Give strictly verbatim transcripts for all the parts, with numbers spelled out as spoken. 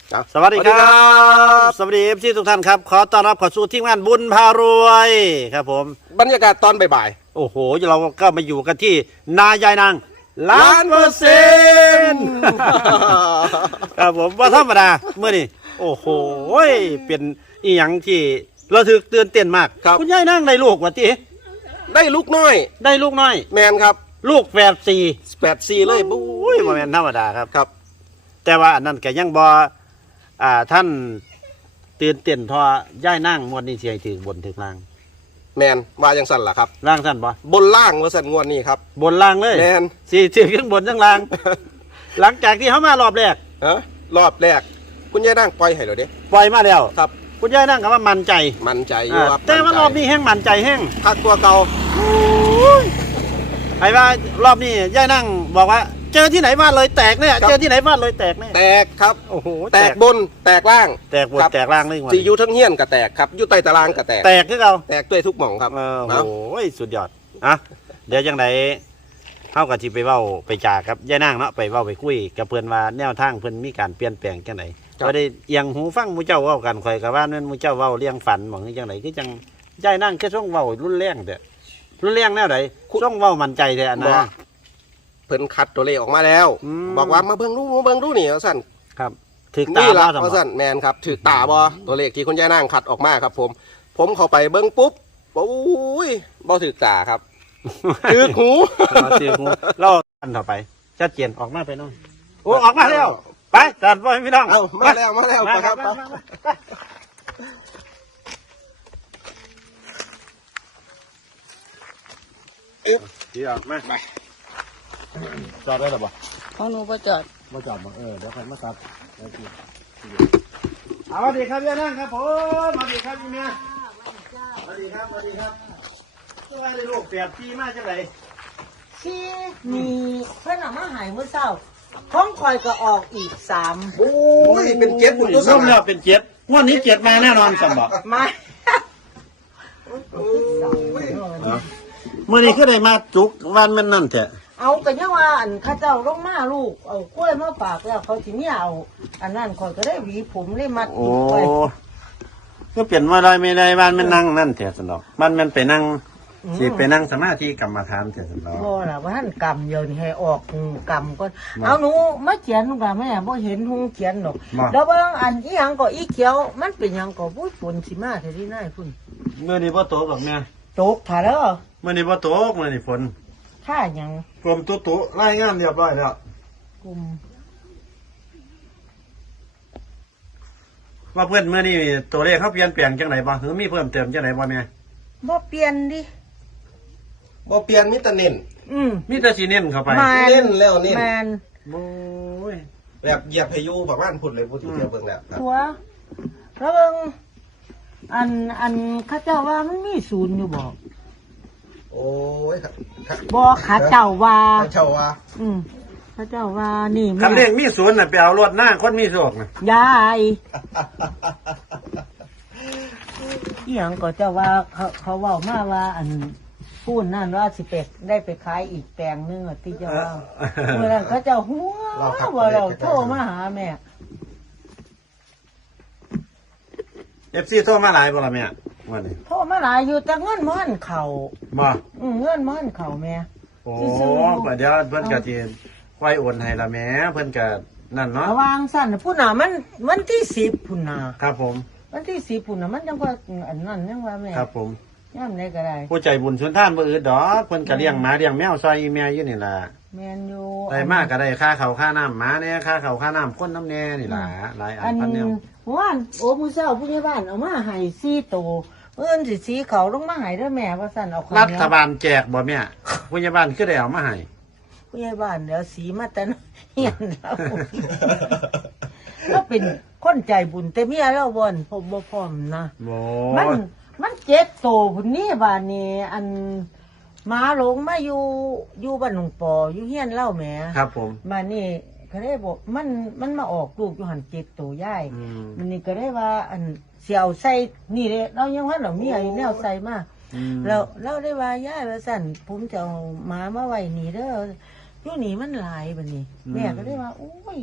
สวัสดีครับสวัสดีเอฟซีทุกท่านครับขอต้อนรับเข้าสู่ทีมงานบุญพารวยครับผมบรรยากาศตอนบ่ายๆโอ้โหเราก็มาอยู่กันที่นายายนางล้านเปอร์เซ็นต์ครับผมว่าธรรมดาเมื่อนี้โอ้โหเป็นอีหยังที่เราถือเตือนเต้นมากคุณยายนางได้ลูกวะที่ได้ลูกน้อยได้ลูกน้อยแมนครับลูกแฝดสี่แปดสี่เลยบุ้ยมาแมนธรรมดาครับครับแต่ว่าอันนั้นก็ยังบออ่าท่านตื่นเต้นทอย่ายนั่งมวนนี้เสียถือบนถือล่างแมนว่ายังสั่นล่ะครับล่างสั่นบ่บนล่างว่าสั่นงวดนี้ครับบนล่างเลยแมนสี่ถือขึ้นบนทั้งล่าง หลังจากที่เขามารอบแรกเออรอบแรกคุณยายนั่งปล่อยให้เราเด้ปล่อยมาแล้วครับคุณยายนั่งก็ว่ามั่นใจมั่นใจอยู่ครับแต่ว่ารอบนี้แห้งมั่นใจแห้งคักตัวเก่าไอ้ว่ารอบนี้ยายนั่งบอกว่าเจอที่ไหนวาดเลยแตกเนี่ยเจอที่ไหนวาดเลยแตกเนี่ยแตกครับโอ้โหแตกบนแตกล่างแตกบนแตกล่างเลยสี่ยูทั้งเฮี้ยนก็แตกครับยูใต้ตารางก็แตกแตกคือเราแตกด้วยทุกหม่องครับโอ้โหสุดยอดอ่ะเดี๋ยวจังไหนเข้ากับที่ไปเว้าไปจ่าครับย่านั่งเนาะไปเว้าไปคุยกับเพื่อนว่าแนวทางเพื่อนมีการเปลี่ยนแปลงจังไหนก็ได้เอียงหูฟังมูเจ้าเว้ากันคอยกับว่านั่นมูเจ้าเว้าเลี้ยงฝันบอกจังไหนคือจังย่านั่งแค่ช่องเว้ารุ่นแรงเด้อรุ่นแรงแนวไหนช่องเว้ามั่นใจแท้อันนะเพิ่นคัดตัวเลขออกมาแล้วบอกว่ามาเบิ่งดูมาเบิ่งดูนี่สั่นครับถือตาบ่ว่าสั่นแมนครับถือตาบ่ตัวเลขที่คุณยายนางคัดออกมาครับผมผมเข้าไปเบิ่งปุ๊บโอ้ยบ่ถือตาครับถือหูถือหูเราอันต่อไปชัดเจนออกมาไปน้องโอ้ออกมาแล้วไปจัดไปพี่น้องเอามาแล้วมาแล้วครับดีออกมาจอดได้หรือเปล่าของหนูประจอดมาจอดมาเออเดี๋ยวใครมาซับสวัสดีครับย่านั่งครับผมสวัสดีครับพี่เมียสวัสดีครับสวัสดีครับตัวอะไรลูกเปียกพี่มาจังไรที่มีเพื่อนเอามาหายเมื่อเช้าท้องคอยก็ออกอีกสามโอ้ยเป็นเจ็ดบุญตุศลแล้วเป็นเจ็ดวันนี้เจ็ดมาแน่นอนสมบัติมาเมื่อนี้ก็ได้มาจุกวันมันนั่นแท้เอากันยังว่าอันข้าเจ้าลงมาลูกเอากล้วยมาฝากแล้วเขาทีนี้เอาอันนั้นคอยก็ได้หวีผมได้มัดอีกไปก็เปลี่ยนว่าได้ไม่ได้บ้านมันนั่งนั่นแท้สนอกบ้านมันไปนั่งสิไปนั่งสมาธิกรรมฐานแท้สนอกบ่ล่ะว่าท่านกรรมเยอะนี่ให้ออกกรรมก่อนเอาหนูมาเขียนกับแม่บ่เห็นหุงเขียนหรอกแล้วบางอันอีหยังก็อีเขียวมันเป็นหยังก็พูดฝนสิมาแท้ที่น่าพุ่นเมื่อนี้พ่อโตแบบเนี้ยตกถ่าแล้วเมื่อนี้พ่อโตเมื่อนี้ฝนถ้าอย่างกลมตุ๊ตุ๊ไล่งานเรียบร้อยแล้วกลุ่มว่าเพื่อนเมื่อนี้ตัวเลขเขาเปลี่ยนแปลงจังไหนบ้างหรือมีเพิ่มเติมจังไหนบ้างแม่บ่เปลี่ยนดิบ่เปลี่ยนมิตรเน้นอืมมีแต่สีเน้นเข้าไปเน้นแล้วเน้นแมนโอ้ยแบบเหยียบพายุประมาณพุ่นเลยพูดถึงเดียวเบิ่งแล้วทัวแล้วเบิ่งอันอันข้าเจ้าว่ามันมีศูนย์อยู่บ่โอ้ยบ่ข้าเจ้าว่าข้าเจ้าว่าอืมข้าเจ้าว่านี่คันเร่งมีศูนย์น่ะไปเอารถหน้าคนมีโศกน่ะยายอีหยังก็เจ้าว่าเขาเขาเว้ามาว่าอันพูดนั่นว่าสิเป็ดได้ไปขายอีกแปลงนึงอ่ะที่เจ้าว่าเมื่อนั้นเขาเจ้าหัวว่าเราโทรมาหาแม่เอฟซีโทรมาหลายบ่ล่ะแม่วันนี้โทรมาหลายอยู่แต่เงินมันเข่าบ่อืมเงินมันเข่าแม่โอ้เดี๋ยวเพิ่นก็สิไว้โอนให้ละแม่เพิ่นก็นั่นเนาะวางสั่นพุ่นน่ะมันวันที่สิบพุ่นน่ะครับผมวันที่สิบพุ่นน่ะมันจังว่าอันนั้นยังว่าแม่ครับผมย่ำได้ก็ได้ผู้ใจบุญชวนท่านบ่อื่นดอกเพิ่นก็เลี้ยงหมาเลี้ยงแมวซอยอีแม่อยู่นี่ล่ะแม่นอยู่ได้มากก็ได้ค่าข้าวค่าน้ำหมาเนี่ยค่าข้าวค่าน้ำคนน้ำแน่นี่ล่ะหลายอันพันแนวว่านโอ้มื้อเช้าผู้ใหญ่บ้านเอามาให้สี่โตเอิ้นสิสีเขาลงมาให้เด้อแม่ว่าซั่นเอารัฐบาลแจกบ่แม่ผู้ใหญ่บ้านคือได้เอามาให้ผู้ใหญ่บ้านเดี๋ยวสีมาแต่เฮียนเราแล้วเป็นคนใจบุญแต่เมียเราบ่นผมบ่พร้อมนะมันมันเจ็ดโตพุ่นนี้บ้านนี้อันหมาหลงมาอยู่อยู่บ้านหนองปออยู่เฮียนเล่าแหมครับผมบ้านนี้ก็ได้บอกมันมันมาออกลูกอยู่หันเจ็ดโตย่ายมันนี่ก็ได้ว่าอันเสี่ยวใส่นี่เลยเรายังว่าเราเมียอยู่แนวใส่มาแล้วเราได้ว่าย่ายว่าสั่นผมจะเอาหมามาไว้นี่เด้ออยู่นี่มันหลายบัดนี้แม่ก็ได้ว่าโอ้ยข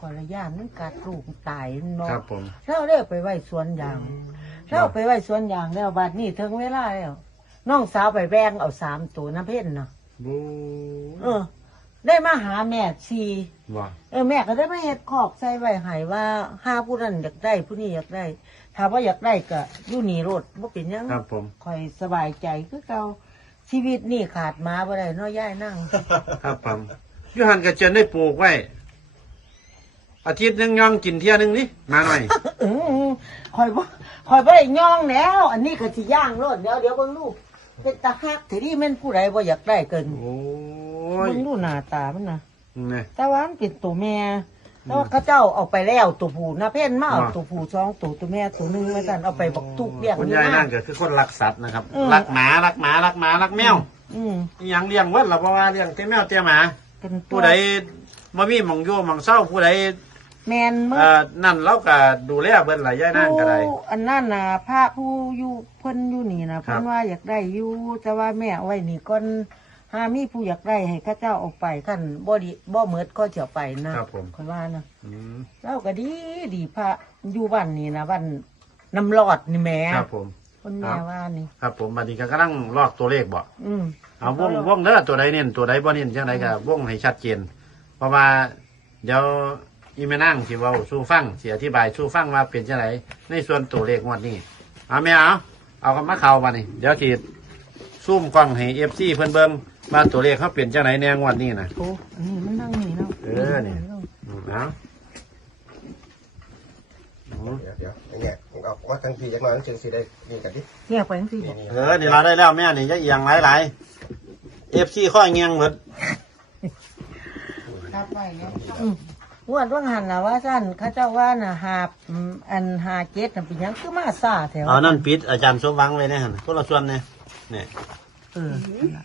อยระยานมันกัดลูกตายมันบ่ครับผมเราได้ไปไว้สวนยางเราไปไว้สวนยางแล้วบัดนี้ถึงเวลาแล้วน้องสาวไปแบ่งเอาสามตัวน้ำเพ่นเนาะบูเออ ได้มาหาแม่ชีว่าเออแม่ก็ได้มาเฮ็ดคอกใส่ไว้ให้ว่าห้าผู้นั้นอยากได้ผู้นี้อยากได้ ถ้าว่าอยากได้ก็อยู่นี่รถบ่เป็นหยังครับผมคอยสบายใจคือเก่าชีวิตนี่ขาดมาบ่ได้เนาะย่ายนั่งครับผมอยูหันกระเจนได้ปลูกไว้ อาทิตย์หนึงย่องกินเที่ยหนึงนี่มาหน่อยอื้อคอยบ่คอยบ่ได้ย่องแล้ว อันนี้ก็สิย่างรถเดี๋ยวเดี๋ยวเบิ่งลูกเป็นตาฮักทีนี้แม่นผู้ใดบ่อยากได้เกินโอ้ยเบิ่งดูหน้าตามันน่ะนี่แต่ว่ามันเป็นตัวแม่แต่ว่าเขาเจ้าเอาไปแล้วตัวผู้นะเพ่นมาเอาอ่าตัวผู้สองตัวตัวแม่ตัวหนึงไว้กันเอาไปบักตุกเลี้ยงคุณนี่ยายนั่นะนก็คือคนรักสัตว์นะครับอืมรักหมารักหมารักหมารักแมวอืมอหยังเลี้ยงเวัดเราเพราะว่าเลี้ยงแต่แมวแต่หมาเป็นตัวผู้ใดบ่มีหมองอยู่หมองเศร้าผู้ใดแมนเมื่เอ่อนั่นเราก็ดูแลเบิ่นหลายย่ายนั่นก็ได้ผู้อันนั้นน่ะพระผู้อยู่เพิ่นอยู่นี่นะครัเพิ่บนว่าอยากได้อยู่แต่ว่าแม่เอาไว้นี่ก่อนหามีผู้อยากได้ให้ข้าเจ้าเอาไปคั่นบ่ดีบ่เหมิดก็จะเอาไปนะครับผมค่อยว่านะอืมเราก็ดีดีพระอยู่บ้านนี่นะบ้านน้ำรอดนี่แหม่ครับผมคนแม่ว่านี่ครับผมบัดนี้ก็กำลังลอกตัวเลขบ่อืมเอาวงวงเด้อตัวใดเน้นตัวใดบ่เน้นจังไดก็วงให้ชัดเจน เพราะว่าเดี๋ยวอีแม่นั่งสิเว้าสู่ฟังสิอธิบายสู่ฟังว่าเป็นจังไดในส่วนตัวเลขงวดนี้เอาแม่เอาเอากันมาเข้าบัดนี้เดี๋ยวสิซูมกล้องให้ เอฟ ซี เพิ่นเบิ่งว่าตัวเลขเขาเป็นจังไดแนงวดนี้น่ะโอ้อันนี้มันนั่งนี่เนาะเออนี่ อืมเอาอืมเดี๋ยวเดี๋ยวอย่างเงี้ยผมเอาว่าทั้งทีจักหน่อยจึงสิได้นี่กันดิเนี่ยไปจังซี่นี่บ่นี่เออนี่เราได้แล้วแม่นี่จะเอียงหลายๆ เอฟ ซี ข้อเงียงหมดครับไปแล้วอืมงวดว่างหันน่ะว่าซั่นเขาเจ้าว่าน่ะหาบอืมอันหาเจ็ดน่ะเป็นหยังคือมาซ่าแถวเอานั่นปิดอาจารย์สมหวังไว้เนี่ยหั่นคนละส่วนเนี่ยนี่เออ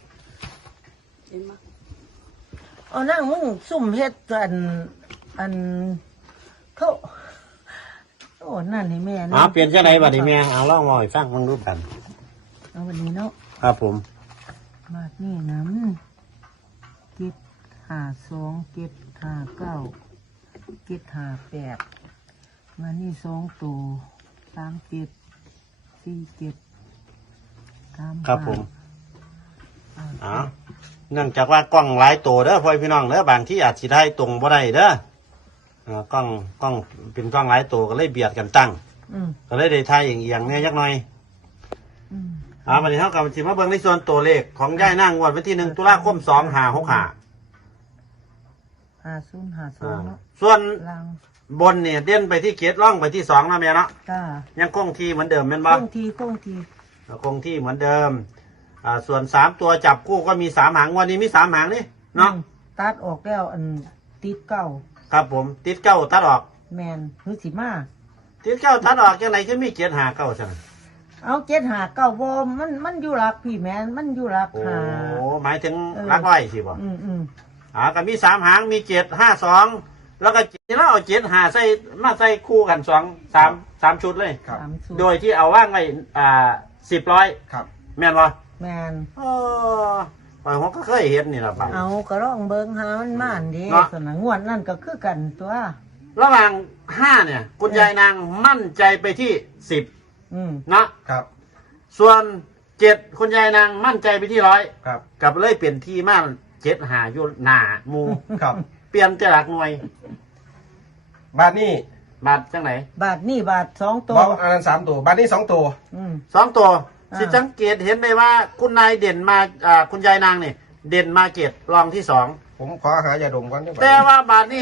เอานั่งมึงซุ่มเฮ็ดอันอันเขาโอ้นั่นให้แม่นะอ๋อเปลี่ยนจังไดบัดนี้แม่เอาลองเว้าให้ฟังมันรู้กันเอาวันนี้เนาะครับผมบาทนี่นะมันเจ็ดห้าสองเจ็ดห้าเก้าเจ็ดห้าแปดมานี่สองตัวสามเจ็ดสี่เจ็ดสามครับผมห้าอ๋อเนื่องจากว่ากล้องหลายตัวเด้อพ่อพี่น้องเด้อบางที่อาจสิได้ตรงบ่ได้เด้ออ่ากล้องกล้องเป็นกล้องหลายตัวก็เลยเบียดกันตั้งอืมก็เลยได้ถ่ายเอียงๆเนี่ยจักหน่อยอืมอ่าวันนี้เท่ากับสิมาเบิ่งในส่วนตัวเลขของย่ายนางงวดวันที่หนึ่งตุลาคมสองห้าหกห้าห้าศูนย์ห้าสองเนาะส่วนลังบนเนี่ยเด่นไปที่เกียรล่องไปที่สองนะแม่เนาะจ้ายังคงที่เหมือนเดิมแม่นคบ่งทีคงทีคงที่เหมือนเดิมอ่าส่วนสามตัวจับคู่ก็มีสามหางวันนี้มีสามหางนี่เนาะอืมตัดออกแล้วอันติดเก้าครับผมติดเก้าตัดออกแมนหรือสิมาติดเก้าตัดออกจังไหนคือมีเกียรหาเก้าจังเอาเจ็ดหาเก้าโวมันมันอยู่หลักพี่แมนมันอยู่หลักโอ้หาหมายถึงเออรักร้อยสิบ่อืมอืมอ่าก็มีสามหางมีเจ็ดห้าสองแล้วก็แล้วเอาเจ็ดหาใส่มาใส่คู่กันสองสามสามชุดเลยครับสามสูตรโดยที่เอาว่างไว้อ่าสิบร้อยครับแม่นบ่แมนอ๋อปล่อยผมก็เคยเห็นนี่ละบังเอากระร่องเบิงหามันม่านดีเนาะสนะงวดนั่นก็คือกันตัวระหว่างห้าเนี่ย คุณยายนางมั่นใจไปที่สิบอืมนะครับ ส่วนเจ็ดคุณยายนางมั่นใจไปที่ร้อยครับกับเลยเปลี่ยนที่มากเจ็ดหาอยู่หนาหมูครับเปลี่ยนจะหลักหน่วยบ้านนี้บาทจังไหนบาทนี่บาทสองตับวอกอันนั้นสามตัวบ้านนี้สองตัวอืมสองตัวอ่าสิสังเกตเห็นได้ว่าคุณนายเด่นมาอ่าคุณยายนางเนี่ยเด่นมาเจ็ดรองที่สองผมขอหายาดมก่อนได้ไหมแต่ว่าบาทนี่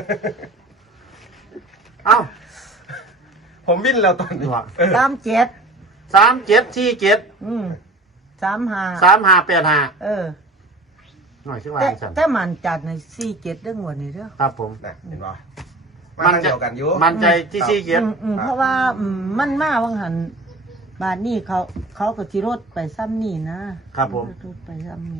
เอ้าผมวิ่นแล้วตอนนี้ว่ะเออสามเจ็ดสามเจ็ดที่เจ็ดอืมสามหาสามห้าแปดห้าเออหน่อยชื่อว่าแต่จังสันแต่มันจัดในสี่เจ็ดเรื่องงวดนี้เด้อครับผมนะเห็นป่ะมาทางเดียวกันอยู่มันใจที่ซี่เกียรอืมอืมเพราะว่าอืมมันมาวังหันบาทนี่เขาเขาก็จิรถไปซ้ำนี่นะครับผมรถไปซ้ำนี่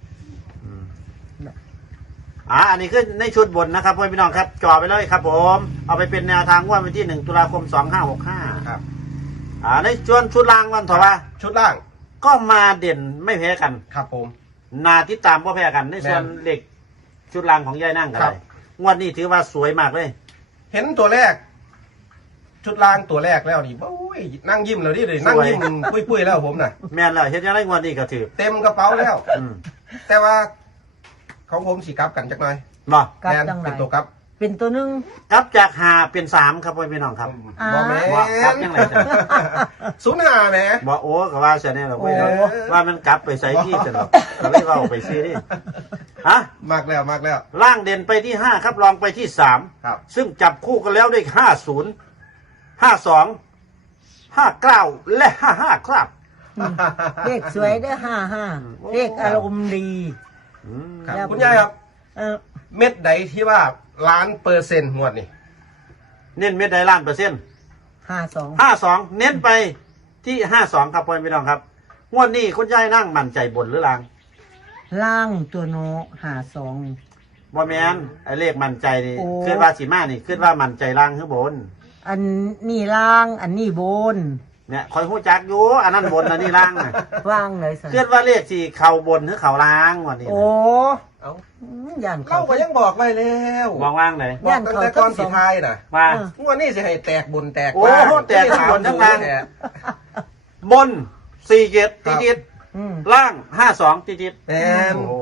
อ่าอันนี้คือในชุดบนนะครับพ่อพี่น้องครับจ่อไปเลยครับผม เอาไปเป็นแนวทางงวันวันที่หนึ่งตุลาคมสองห้าหกห้าครับอ่าในส่วนชุดล่างวันต่อว่าชุดล่างก็มาเด่นไม่แพ้กันครับผมนาติดตามก็แพ้กัน ในส่วนแม่นเหล็กชุดล่างของยายนั่งกันครัเลบยงวดนี้ถือว่าสวยมากเลยเห็นตัวแรก ชุดล่างตัวแรกแล้วนี่โอ้ยนั่งยิ้มแล้วดิเลยนั่งยิ้มปุ้ยๆแล้วผมน่ะแม่นแล้วเฮ็ดยังไงงวดนี้ก็ถือเต็มกระเป๋าแล้วอืมแต่ว่าของผมสีกลับกันจักหน่อยบ่กลับแม่นจังไรเป็นตัวกลับเป็นตัวหนึงกลับจากหาเป็นสามครับพ่อพี่น้องครับอ่าบ่แม่บ่กลับนยังไงจ้ะศูนย์ห้าแหมบ่โอ้ก็ว่าเสียแน่ล่ะเว้ยโอ้ว่ามันกลับไปใส่ที่จังหรอกก็เลยเว้าไปซื้อดิฮะมากแล้วมากแล้วล่างเด่นไปที่ห้าครับรองไปที่สามครับซึ่งจับคู่กันแล้วด้วยห้าศูนย์ห้าสองห้าเก้าและห้าห้าครับเลขสวยเด้อห้าห้าเลขอารมณ์ดีอืมครับแล้วคุณยายครับเออเม็ดใดที่ว่าล้านเปอร์เซ็นต์งวดนี่เน้นเม็ดใดล้านเปอร์เซ็นต์ห้าสองห้าสองเน้นไปที่ห้าสองครับพ่อพี่น้องครับงวดนี้คุณยายนั่งมั่นใจบนหรือลางล่างตัวโนห้าสองบ่แมนไอ้เลขมั่นใจนี่โอ้คิดว่าสีมานี่คิดว่ามั่นใจล่างหรือบนอันนี่ล่าง อันนี้บนเนี่ยคอยหู้จักอยู่อันนั้นบนอันนี้ล่างน่ะว่างเลยสิคิดว่าเลขสี่เข่าบนหรือเข่าล่างงวดนี้โอ้เอ้าอืมย่านเราก็ยังบอกไว้แล้ววางว่างๆเลยบอกตั้งแต่ก่อนสีทายน่ะว่าเอองวดนี้สิให้แตกบนแตกโอ้ล่างแตกทั้งบนทั้งล่างแตกบนสี่เจ็ดครัติบดติดอืมล่างห้าสองติดติดแมนโอ้โห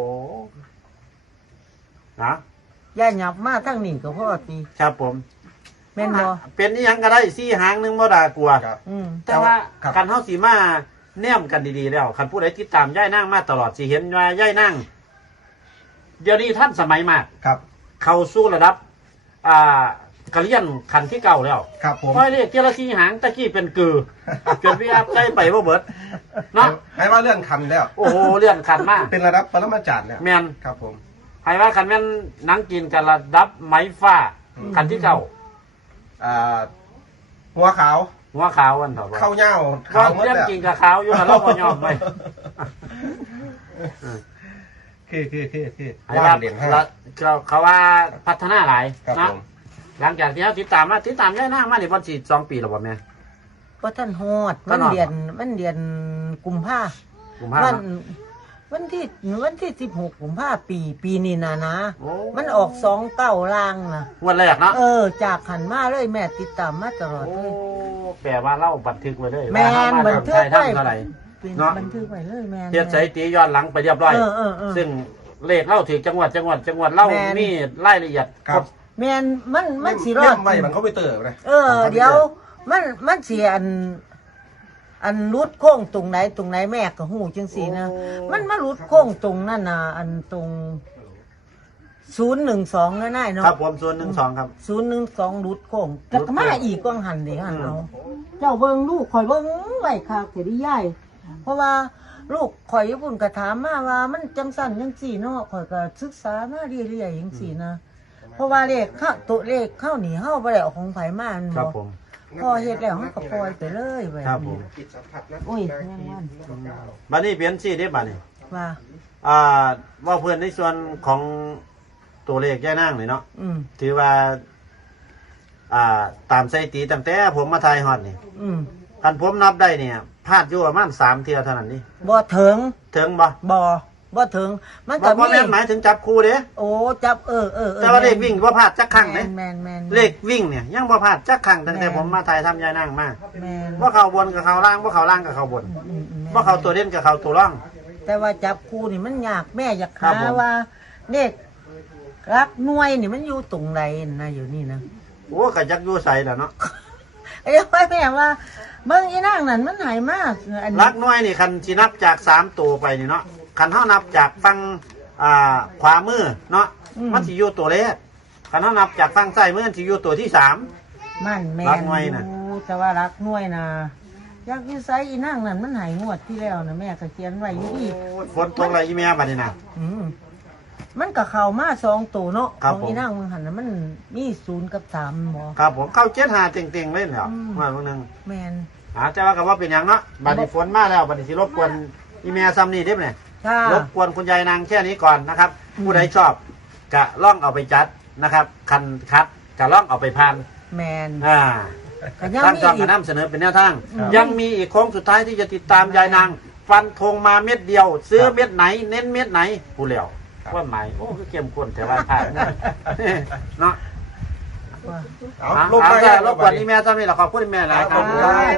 นะย่านหยับมาทั้งนี้ก็พอตีครับผมแม่นบ่เป็นนี่ยังก็ได้สี่หางหนึงบ่ด่ากลัวครับอืมแต่ว่าครับคันเฮาสีมาแนมกันดีๆแล้วคันผู้ใดติดตามย่ายนั่งมาตลอดสิเห็นว่าย่ายนั่ง เดี๋ยวนี้ท่านสมัยมากครับเข้าสู่ระดับ อ่ากะเลียนขันที่เก่าแล้วครับผมค่อยเรียกเจรสีหางตะกี้เป็นกือ จนพี่อัพใจไปว่าเบิดเนาะให้ว่าเลื่อนคันแล้วโอ้โหเลื่อนขันมากเป็นระดับปรมาจารย์แล้วแมนครับผมให้ว่าขันแม่นหนังกินกันระดับไม้ฟ้าขันที่เก่าอ่าหัวขาวหัวขาววันเถอะเข้าเง่าขาขาว วหมดเลื่อนแล้วกินกับขาวอยู่แล้วเราก็ยอมไปคือคือคือคือให้ว่าว่าเหรียญห้าเขาเขาว่าพัฒนาหลายครับเนาะผมหลังจากที่เขาติดตามมาติดตามย่ายนั่งมาในวันสี่สองปีแล้วบ่แม่ก็ท่านฮอดท่ามัน นฮอดเดือนมันเดือนกุมภากุมภาวัพันนธ์วันที่วันที่สิบหกกุมภาปี ปีนี้นะนะโอ้มันออกสองเก้าล่างนะงวันแรกเนาะเออ จากหันมาเลยแม่ติดตามมาตลอดโอ้เลยแปลว่าเล่าบันทึกไว้เลยแม่นว่าเฮามาบันทึกทำไทยไว้ทำเท่าไหร่เป็นเนาะบันทึกไว้เลยแม่เทียบสถิติย้อนหลังไปเรียบร้อยเออเออเออซึ่งเลขเล่าถึงจังหวัดจังหวัดจังหวัดเล่าแม่นมีรายละเอียดครับแม่นมันมันสีรอเลี่ยดมไว้มันเข้าไปเติมนะเออ เดี๋ยว มันมันเสียอัน อันรุดโค้งตรงไหนตรงไหนแม่ก็หูจังสีนะมันมารุดโค้งตรงนั่นนะอันตรงศูนย์หนึ่งสองง่ายๆเนาะครับผมส่วนหนึ่งสองครับศูนย์หนึ่งสองรุดโค้งแต่ก็มาอีกกวางหันเดี๋ยวหันเอาเจ้าเบิ่งลูกข่อยเบิ่งไว้ค่ะเสียดีใหญ่เพราะว่าลูกข่อยญี่ปุ่นก็ถามมาว่า มันจังสั่นจังสี่เนาะข่อยก็ศึกษามาเรื่อยๆจังสี่นะเพราะว่าเลขเข้าตัวเลขเข้าหนีเข้าไปได้เอาของไผมาอันครับบ่ผมพอเฮ็ดแล้วมันก็ปล่อยไปเลยแบบครับผมนี้จิตสัมผัสนะโอ้ยแม่งมันบัดนี้เปลี่ยนสีได้บัดนี้ว่าอ่าว่าเพื่อนในส่วนของตัวเลขย่านั่งเลยเนาะอืมถือว่า อ่า ตามสถิติตั้งแต่ผมมาทายฮอดนี่อืมคันผมนับได้เนี่ยพลาดอยู่ประมาณสามเที่ยวเท่านั้นนี่บ่ถึงถึงบ่บ่บ่ถึง มันบ่ก็บ่มีแม่นหมายถึงจับคู่เด้โอ้จับเออเออออแต่ว่าเลขวิ่งบ่พลาดจักครั้งแมเด้นแมนแมนเลขวิ่งเนี่ยยังบ่พลาดจักครั้งตั้งแต่ผมมาถ่ายทำยายนั่งมาแมนว่าเขาบนกับเขาล่างว่าเขาล่างกับเขาบนอืมอืมแม่นว่าเขาตัวเด่นกับเขาตัวร่องแต่ว่าจับคู่นี่มันยากแม่อยากครัหาบผมว่าเลขรักหน่วยนี่มันอยู่ตรงใดนะอยู่นี่นะโอ้กัจักอยู่ใส่แล้วเนาะเอ้ยแม่ว่าเบิ่งอีนางนั่นมันหายมากอันนี้ลักน้อยนี่คันสินับจากสามตัวไปนี่เนาะคันเท่านับจากฟังอ่าขวามือเนาะมันสิอยู่ตัวแรกคันเท่านับจากฟังซ้ายมือมันสิอยู่ตัวที่สามมันแม่รันกหน่วยน่ะอยู่แต่ว่ารักหน่วยนะอยากอยู่ไสอีนางนั่นมันหายงวดที่แล้วนะแม่ก็เขียนไว้อยู่ที่ฝนตกอะไรอีเมียบัดนี้นะอืมมันก็เข้ามาสองตัวเนาะครับของอีนางมึงหันน่ะมันมีศูนย์กับสามหมอครับผมเข้าเจ็ดหาเต็งๆเล่นเหรออืมมาเบางหนึงแมนอ่าแต่ว่ากับว่าเป็นอย่างเนาะบัดนี้ฝนมาแล้วบัดนี้สิรบกวนอีเมียซ้ำนี่เด้เนี่ยค่ะรบกวนคุณยายนางแค่นี้ก่อนนะครับ ผู้ใดชอบกะล่องเอาไปจัดนะครับ คันคัดกะล่องเอาไปพันแมนอ่าก็ยังทางมีช่องอีกกระนำเสนอเป็นแนวทางครับยังมีอีกโค้งสุดท้ายที่จะติดตามยายนาง ฟันธงมาเม็ดเดียว ซื้อเม็ดไหน เน้นเม็ดไหนผู้เหลียวว่าหมายโอ้คือเข้มข้นแต่ว่าผ่านเนาะว่าเอาเอาลงเอามาแค่รบกวนนี่แม่ซ้ำนี่แหละขอบคุณแม่หลายครับครับ